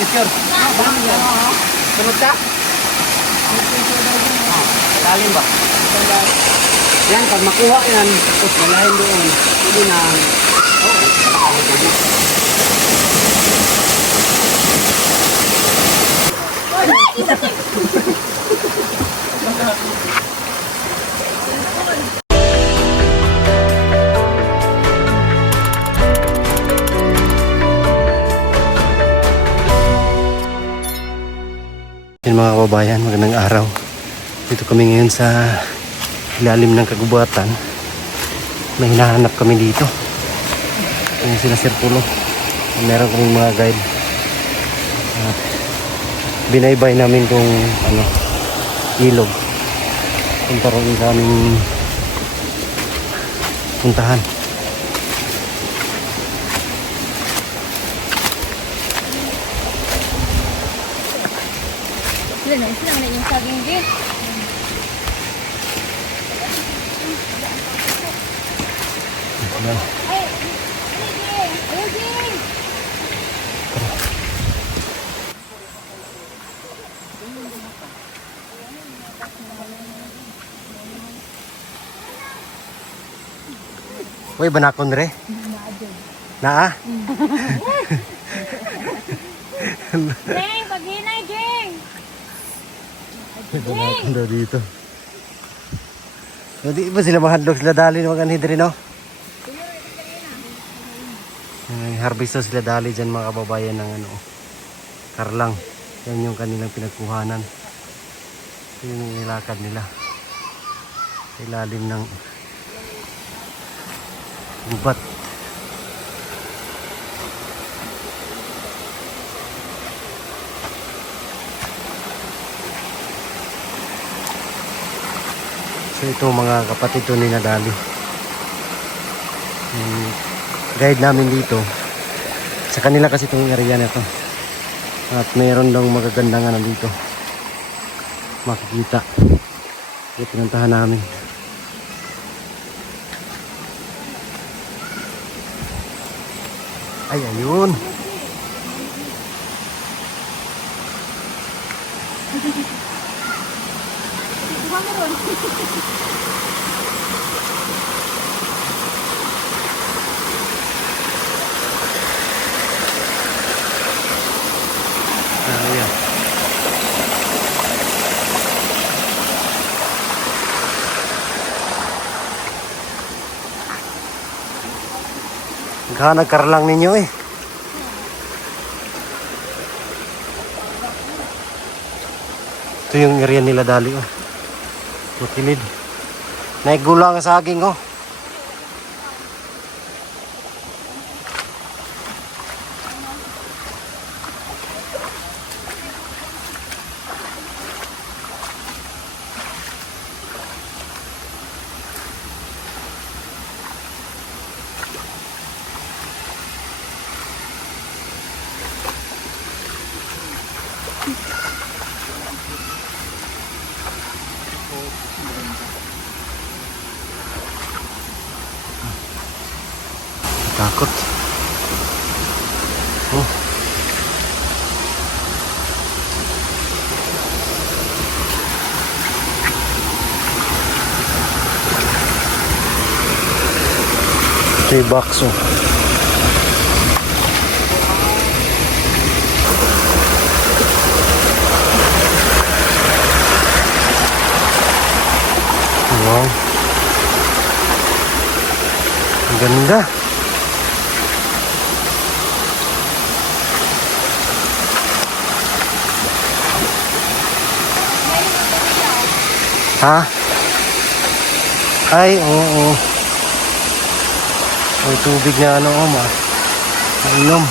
Picture. Sunod ka? Lalim ba? Yan, pag makuha yan, tapos nalahin doon. Hindi na. Yan mga kababayan, magandang araw. Dito kami ngayon sa ilalim ng kagubatan. May hinahanap kami dito. Ayan sila Sir Pulo. Meron kaming mga guide. At binaybay namin kung ano, ilog. Kung parang sa aming puntahan. Sila na yung saging din. Ay, ayun din. Uy, banakon re? Naa? Jeng, paghinay, Jeng. Banakon daw dito. Hindi ba sila mahadlok sila dali ng mga anhidri, no? Harvest daw sila dali dyan mga kababayan ng ano, karlang. Yan yung kanilang pinagkuhanan. Yun yung nilakad nila. Sa ilalim ng gubat. So ito mga kapatid to ni Nadali. Yung guide namin dito. Sa kanila kasi itong area na ito. At mayroon daw magagandang ano dito. Makikita. Kaya pinuntahan namin. Ay, ayun. Ayan. Nagkarlang ninyo eh. Ito yung area nila dali oh. Makilid. Naigulang ang saging oh. Takot. Oh. Ito yung box oh. Wow. Ang ganda. Ha? Ay, oo. May tubig na ano, mainom.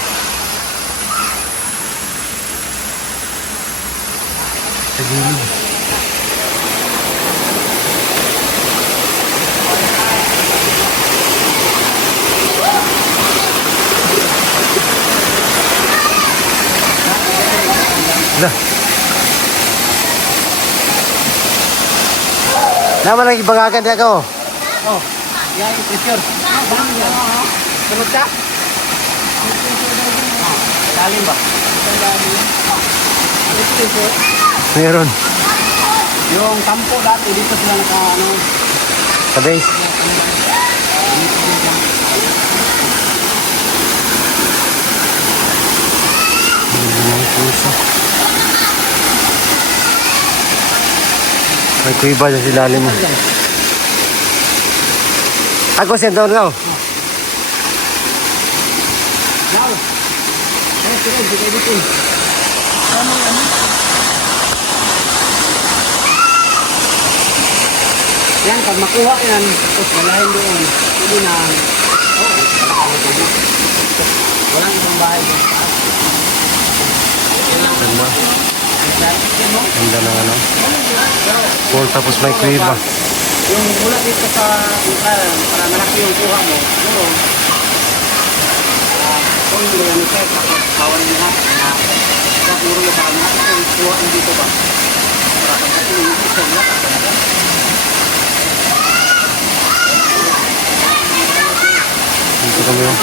Sa gilid. Lah. Naman lagi bangakan dia kau. Oh, yan yung picture. Sunod ka? Lalim ba? dito po. Meron. Yung kampo dati, dito sila naka, Sa base. May kuiba dyan si lalim mo. Ako siyang taon ka. Now, ano sila, hindi kayo dito. Yan, pag makuha yan, tapos walahin doon. Hindi na, walang ibang bahay doon. Ganda. Ganda ng ano. Pool tapos may kuiba. Yung mula dito sa ukaran, para malaki yung kuha mo, siguro, kung hindi yan ito, tapos bawal nyo na, siguro mo para malaki yung kuha mo dito ba? Para pagkati yung isa nila, talaga. Dito kami yung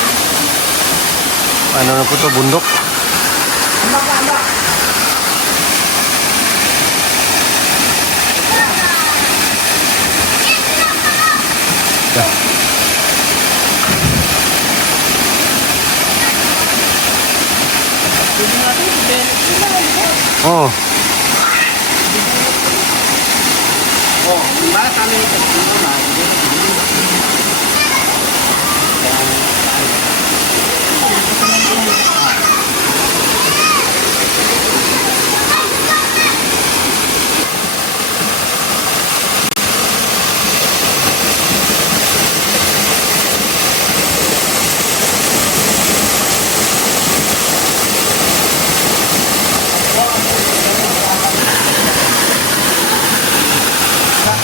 ano na po to, bundok. Oh, Oh, yung para sa amin ito, yung una,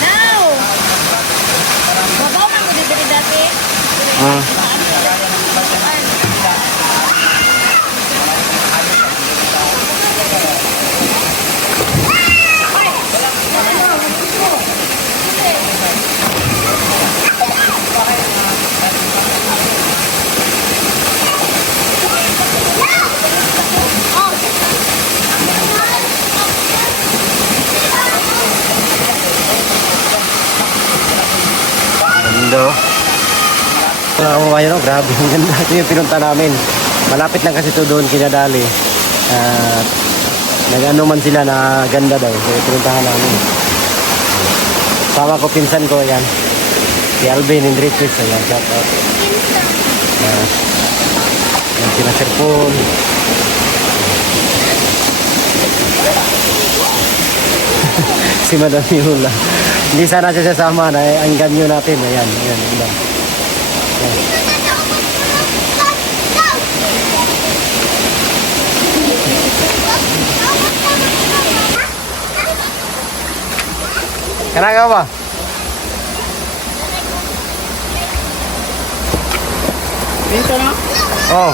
Now! Babaw man mo dito dati. ganda oh. Mga kababayan, oh, grabe ang ganda. Ito yung pinunta namin. Malapit lang kasi ito doon kinadali. At nag-ano man sila na ganda daw. So pinuntahan namin. Sama ko, pinsan ko, yan. Si Alvin and Richard. Ayan, shout out. Yan sila Sir Paul. Si Madam Yula. Hindi sana siya sasama na ang ganyo natin. Ayan, ayan, ayan. Kenapa ba? Dito na? Oh.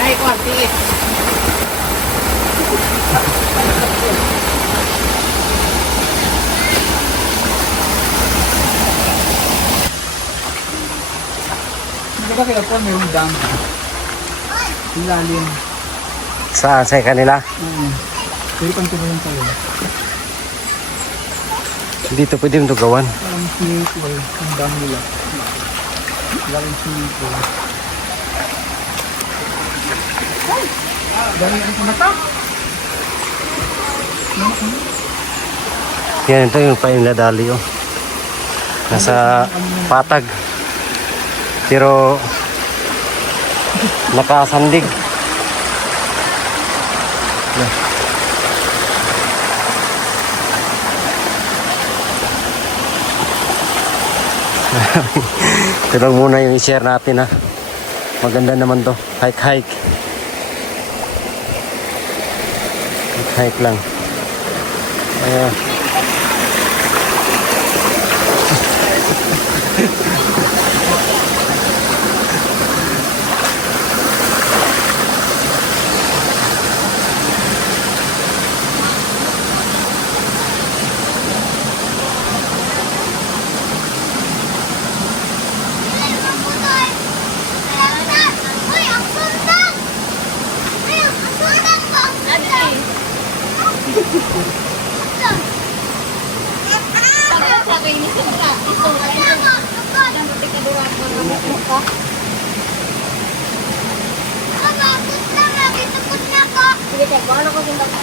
Ay, kuwan, tiis. Hindi ba kaya po may dam? Ilalim. Saan sa kanila? Pero kung ito ba yung tayo? Dito pwede mo ito gawan. Parang swimming pool. Ang dam nila. Laking swimming pool. Dami ang kumata. Yan, ito yung painladali oh. Nasa patag. Pero nakasandig. Ito lang muna yung i-share natin ha. Maganda naman to. Hike. Hike lang. Ayan. lang, buti ka doon ako namukmuk ka. Bakit na nga, kitapos na ako. Sige, tayo, ano ko sinta ka?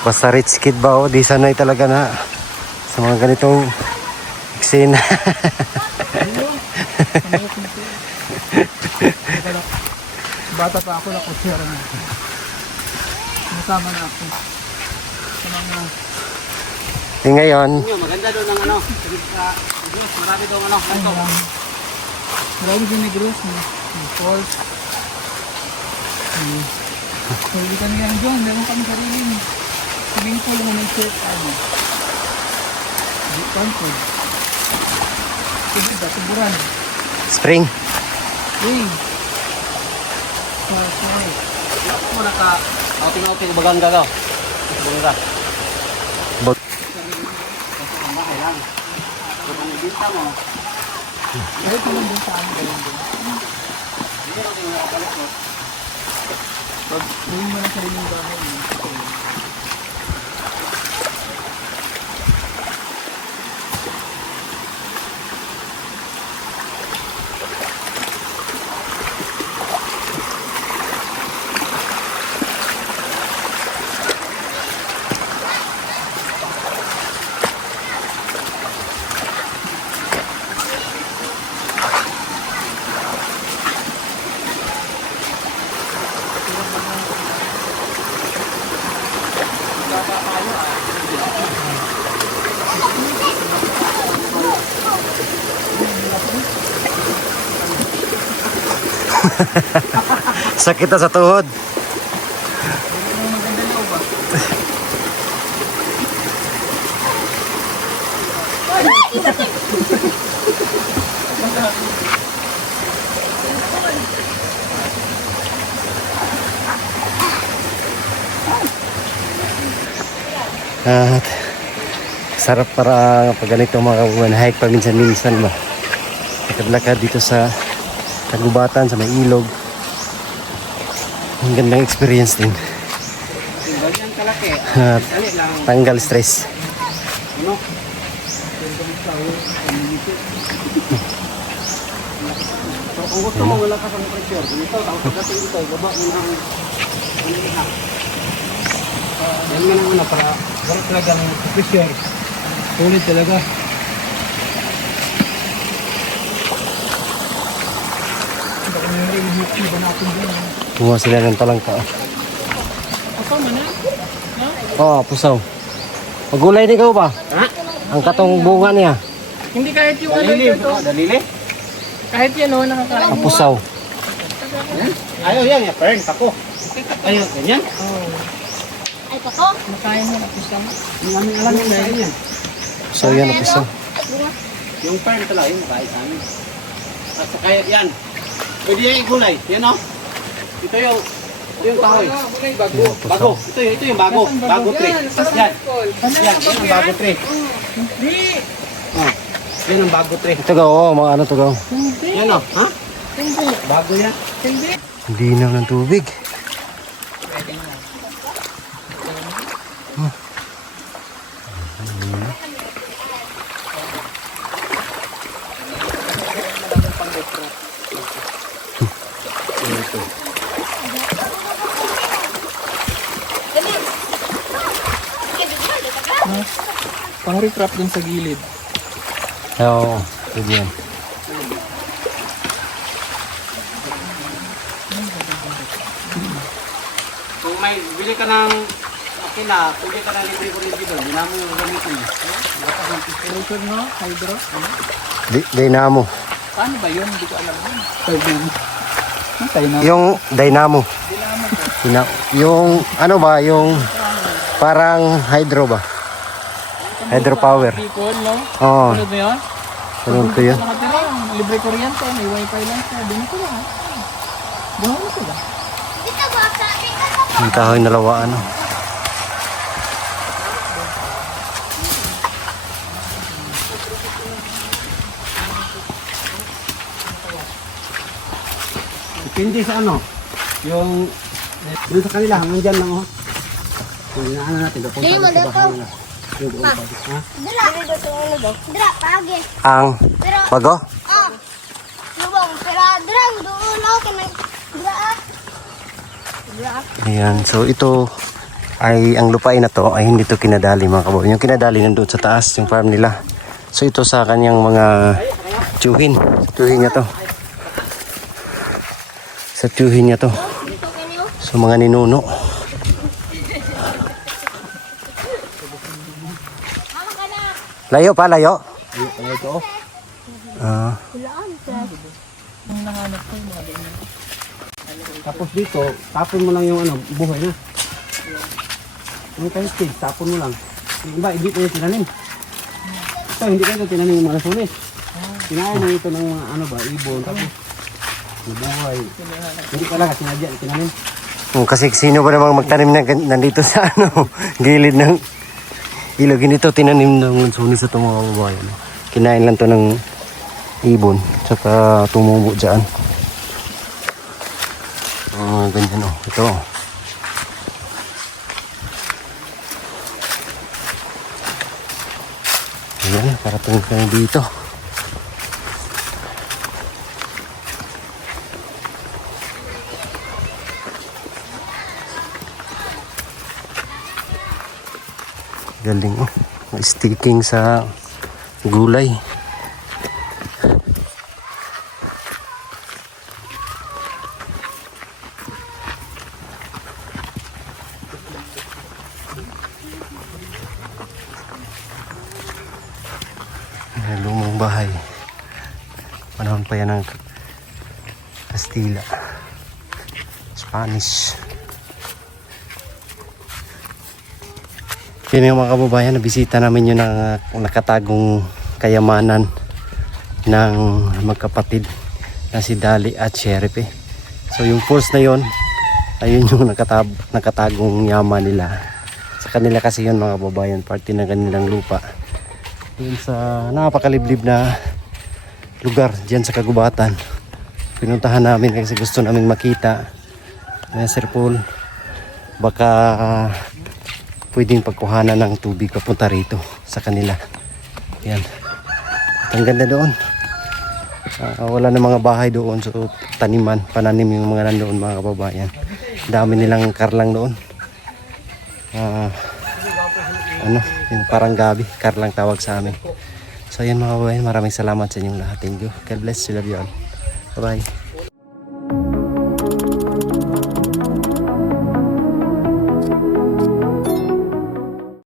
Basta rich kid ba o, di sanay talaga na sa mga ganitong eksena. Bata pa ako na kutsara na. Nasama na ako. Sa mga... Ngayon, Maganda doon ang ano. Marami doon ano. Marami din negros. Falls. Hindi kami yan doon. Meron kami sarili. Swimming pool na may shirt. Di comfort. Sige ba? Tuburan. spring. Sorry. Ako mo naka... outing bagang gagaw. Bagang ka. Bag Ang bakay lang. Kung ang ibinta mo. Ay, naman din sa amin. Hindi na tingin ako kalit mo. Pag uwi mo na sarili yung bahay mo. sakit na sa tuhod. At sarap para pag ganito mga kabuan, hike paminsan-minsan ba. Lakad-lakad dito sa kagubatan, sa may ilog. Ang gandang experience din. Ganyan kalaki. At Dali lang. tanggal stress. Ano? So, kung gusto mo, wala ka pang pressure. Dito, tapos pagdating dito, baba mo ng iha. Yan nga naman para wala talagang pressure. Sulit talaga. Kumuha sila ng talangka. Ako man na. Oh, pusaw. Magulay ni ikaw ba? Ha? Ang katong bunga niya. Hindi kahit yung ano ito. Dalili? Kahit yan o, nakakain. Ang pusaw. Ayaw yan, ya, fern, pako. Ayaw, ganyan. Ay, pako. Makain mo na pusa. Yung aming alam yung kain yan. Pusaw yan, ang pusaw. Yung fern talaga, yung kain sa amin. At kaya yan. Pwede yan yung gulay. Yan o. Ito yung kahoy. Bago. Ito yung bago. Bago tree. Yan. Yan ang bago tree. Hindi. Oh. Yan ang bago tree. Ito ga, oh, mga ano to ga. Yan o. Ha? Hindi. Bago yan. Hindi. Hindi na ng tubig. Pang-recraft dun sa gilid. Oo, pwede yan. Kung may bili ka ng makina, pwede ka ng libre-libre doon. Hindi namin yung gamitin mo. Rotor no? Hydro? Dynamo. Paano ba yun? Hindi ko alam yun. Dynamo. Yung dynamo. Yung ano ba, yung parang hydro ba? Hydropower. Bicol, no? Oo, Sunod mo yun? sunod ko yun. Nakatira, libre kuryente, may wifi lang siya. Doon ko lang. Dito ba? Sabi ka na po. Yung kahoy na lawa, ano. Depende sa ano. Yung doon sa kanila, hanggang dyan lang oh. Kung inaano natin, doon Di mo sa dito. bahay nila. Yung doon pa. Ha? Dila. Dila, pagi. Ang Pero, bago? lubong. Pero, dila, dulo ka na. Dila, Dila. Ayan, so ito ay ang lupain na to ay hindi to kinadali mga kababayan. Yung kinadali nandun sa taas, yung farm nila. So ito sa kanyang mga tiyuhin. Tiyuhin niya to. Sa tiyuhin niya to. Dito kanyo. So mga ninuno. Mama ka na. Layo pa, layo. Ano ito oh. Ah, Dilaan, Tapos dito, tapon mo lang yung ano, buhay na. Yung kahit seed, tapon mo lang. Yung iba, hindi ko yung tinanim. Ito, hindi ko ito tinanim yung mga sulis. Kinain na ito ng mga ano ba, ibon. Tapos, yung buhay. Hindi talaga, sinadya, tinanim. kasi sino ba namang magtanim na nandito sa ano, gilid ng ilog. Hindi to tinanim ng sunis sa itong mga babayan. Kinain lang to ng ibon. Tsaka tumubo dyan. Ganyan oh. Ito. Ayan, parating kami dito. Galing oh. May sticking sa gulay. Ayan, lumang bahay. Panahon pa yan ng Kastila. Spanish. Yun yung mga kababayan, nabisita namin yun ng nakatagong kayamanan ng magkapatid na si Dali at Sheriff. So yung falls na yun, ayun yung nakatagong yaman nila. Sa kanila kasi yun mga kababayan, party ng kanilang lupa. Yun sa napakaliblib na lugar dyan sa kagubatan. Pinuntahan namin kasi gusto namin makita na Sir Paul. Baka pwedeng pagkuhanan ng tubig papunta rito sa kanila. Yan. At ang ganda doon. Wala na mga bahay doon. So taniman, pananim yung mga nandoon mga kababayan. Dami nilang karlang doon. Ano, yung parang gabi. Karlang tawag sa amin. So yan mga kababayan, maraming salamat sa inyong lahat. Thank you. God bless you. Love you all. Bye bye.